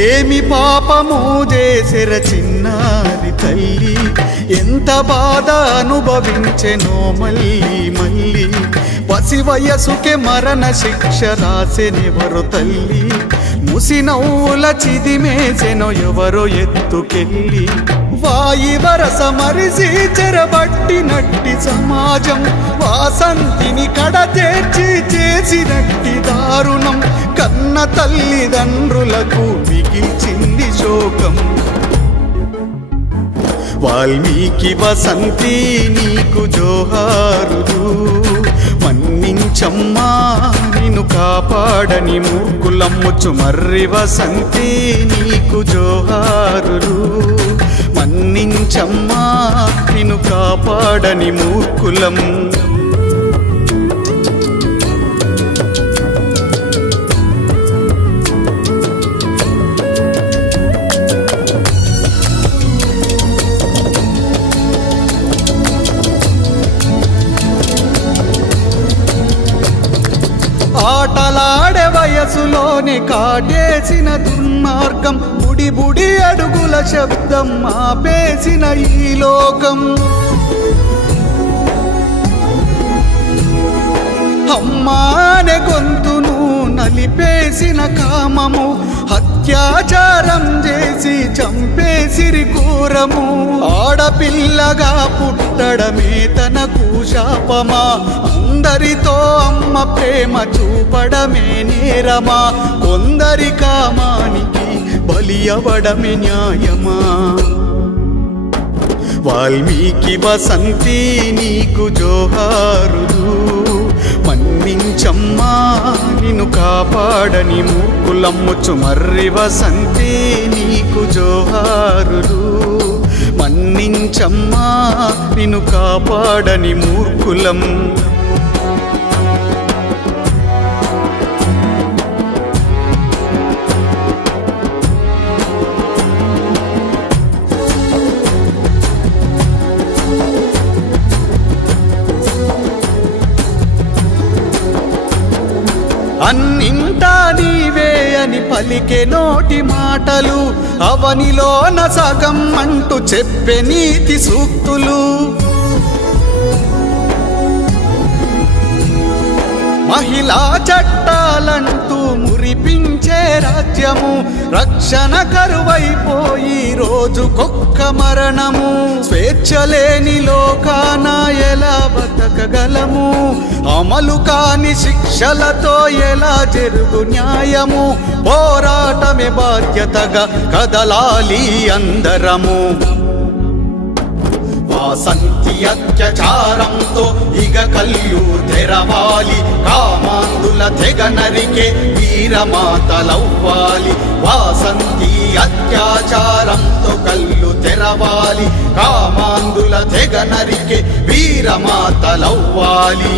ఏమి పాపము చేసెర చిన్నారి తల్లి, ఎంత బాధ అనుభవించెనో మళ్ళీ మళ్ళీ. పసి వయసుకే మరణ శిక్ష రాసెనెవరు తల్లి, ముసి నవ్వుల చిదిమేసెనో ఎవరో ఎత్తుకెళ్ళి. వాయి వరస మరిసి చెరబట్టినట్టి సమాజం, వాసంతిని కడతేర్చి చేసినట్టి దారుణం. కన్న తల్లిదండ్రులకు మిగిల్చింది శోకం. వాల్మీకి వసంతి నీకు జోహారులు, మన్నించమ్మా నిన్ను కాపాడని మూర్ఖులమ్ముచు. మర్రి వసంతి నీకు జోహారులు, మన్నించమ్మా నిన్ను కాపాడని మూర్ఖులం. ఆటలాడే వయసులోనే కాటేసిన దుర్మార్గం, బుడి బుడి అడుగుల శబ్దం ఆపేసిన ఈ లోకం. అమ్మానే గొంతును నలిపేసిన కామము, అత్యాచారం చేసి చంపేసిరి కూరము. ఆడపిల్లగా పుట్టడమే తనకు శాపమా, అందరితో అమ్మ ప్రేమ చూపడమే నేరమా. కొందరి కామానికి బలి అవ్వడమే న్యాయమా. వాల్మీకి వసంతి నీకు జోహారులు, మన్నించమ్మా నిన్ను కాపాడని మూర్ఖులమ్ముచు. మర్రి వసంతి నీకు జోహారులు, మన్నించమ్మా నిన్ను కాపాడని మూర్ఖులం. అన్నింటా నీవే అని పలికే నోటి మాటలు, అవనిలోన సగం అంటూ చెప్పే నీతి సూక్తులు. మహిళా చట్టాలంటూ మురిపించే రాజ్యము, రక్షణ కరువైపోయి రోజుకొక్క మరణము. స్వేచ్ఛ లేని లోకాన ఎలా బతకగలము, అమలు కాని శిక్షలతో ఎలా జరుగు న్యాయము. పోరాటమే బాధ్యతగా కదలాలి అందరము. వాసంతి అత్యాచారంతో ఇగ కళ్ళు తెరవాలి, కామాంధుల తెగ నరికే వీరమాతలవ్వాలి. వాసంతి అత్యాచారంతో కళ్ళు తెరవాలి, కామాంధుల తెగ నరికే వీరమాతలవ్వాలి.